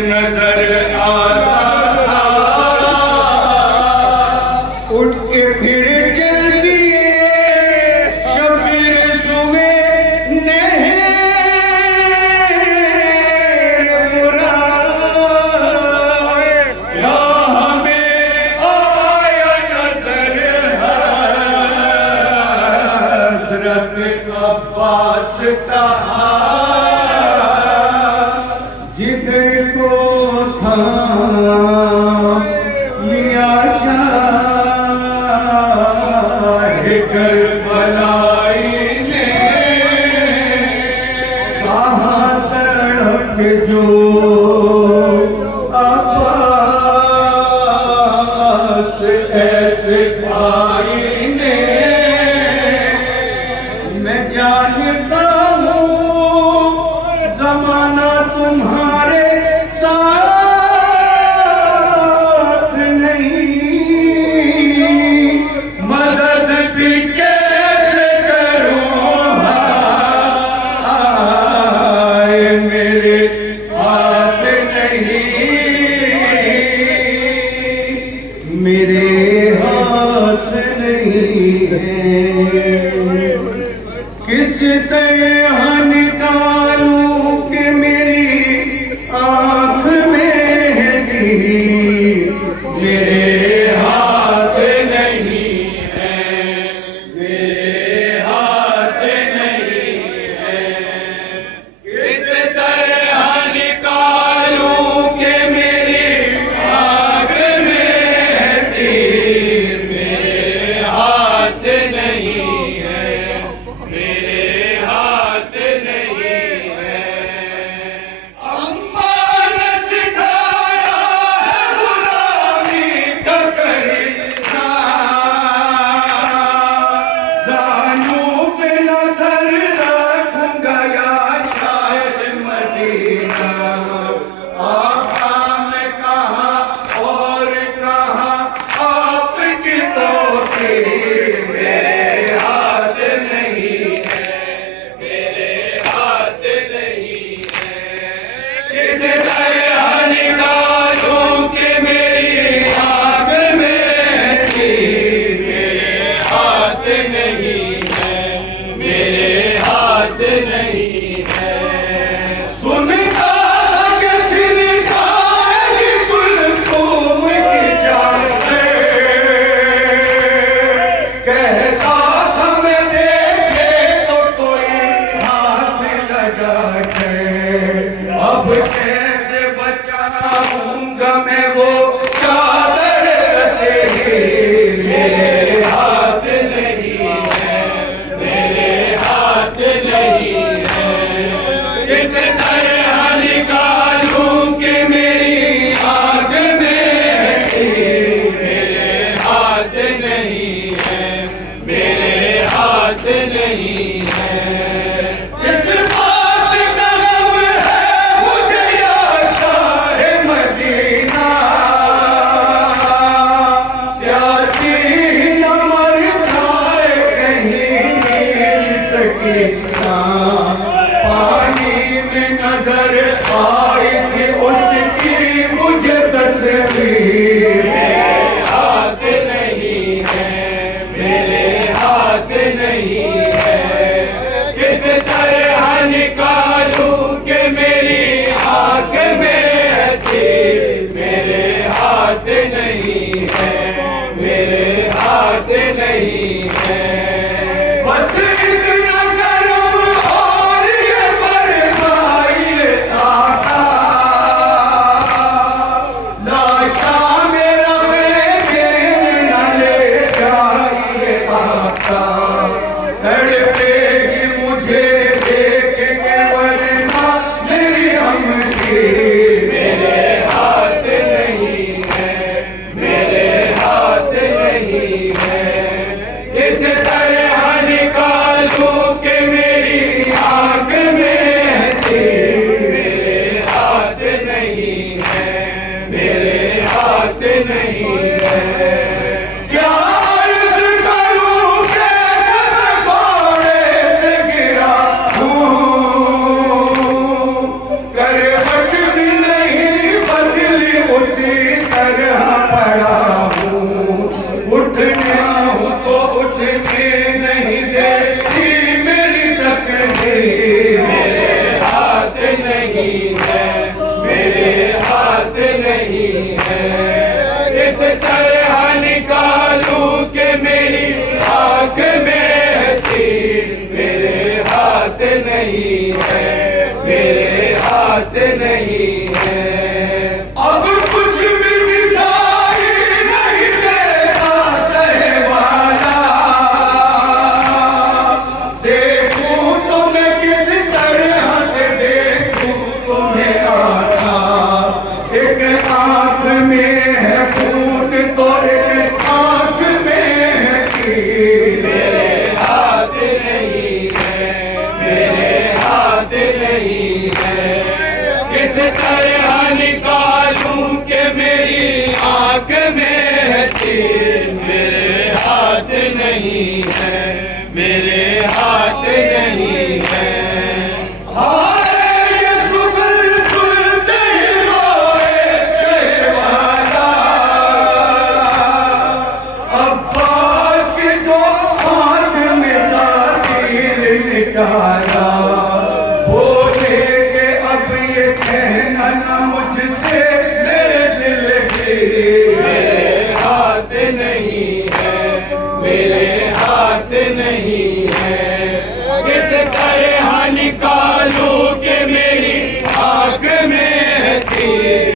नजर आता था, उठ के फिर चल दिए शफीर सुबह नहर बुरा, या हमें आया नजर हज़रत अब्बास तहा, जिधर को था लिया शाह करबलाई ने, कहा तड़प जो अब्बास ऐसे भाई ने, मैं जानता हूँ जमाना तुम्हारे साथ नहीं, मदद भी कैसे करूँ, हाय मेरे हाथ नहीं, मेरे हाथ नहीं है, किस तरह निकालूं कि मेरी आँख में थी, मेरे हाथ नहीं है, मेरे हाथ नहीं है, किस तरह निकालूं कि मेरी आँख में थी, मेरे हाथ नहीं है, मेरे हाथ नहीं है। अम्मा ने सिखाया है गुलामी का करना, जानू पे नजर रखूंगा या शायद मदीना, आका में कहा और कहा आपकी तोती, मेरे हाथ नहीं है, मेरे हाथ नहीं है, किस तरह निकालूं कि मेरी आँख में थी, मेरे हाथ नहीं है, मेरे हाथ नहीं है। सुनता कि छिन जाएगी कुलथूम की जान से, कहता था मैं देखे तो कोई हाथ लगा के, अब कैसे बचाऊंगा मैं वो चादर तेरी, मेरे हाथ नहीं है, मेरे हाथ नहीं है, किस तरह निकालूं कि मेरी आँख में थी, मेरे हाथ नहीं है, मेरे हाथ नहीं है। इस बात का गम है मुझे या शाहे मदीना, प्यासी न मर जाए कहीं गिर सकीना, पानी में नजर आई थी उसकी मुझे तस्वीर, मेरे हाथ नहीं है, मेरे हाथ नहीं है, किस तरह निकालूं कि मेरी आँख में थी, मेरे हाथ नहीं है, मेरे हाथ नहीं है, बस इतना करम और ये बरमाई आता, लाशा मेरा फेंके न ले जाइए आका, तड़पेगी मुझे देख के वरना मेरी हमसी, मेरे हाथ नहीं है, मेरे हाथ नहीं है, नहीं है। इस तरह निकालूं कि मेरी आंख में है तीर, मेरे हाथ नहीं है, मेरे हाथ नहीं है। अब कुछ भी दिखाई नहीं देता चाहे वाला, देखूं तो मैं किस तरह से देखूं तुम्हें आका। एक आंख में है खून तो एक आंख में है तीर, मेरे हाथ नहीं है, मेरे हाथ नहीं है। किस तरह निकालूं कि मेरी आंख में है तीर, मेरे हाथ नहीं है, मेरे हाथ नहीं है। हाय ये सुगंध सुनते ही रोए शहवाला, अब्बास की जो आंख में ताकीर निकाला।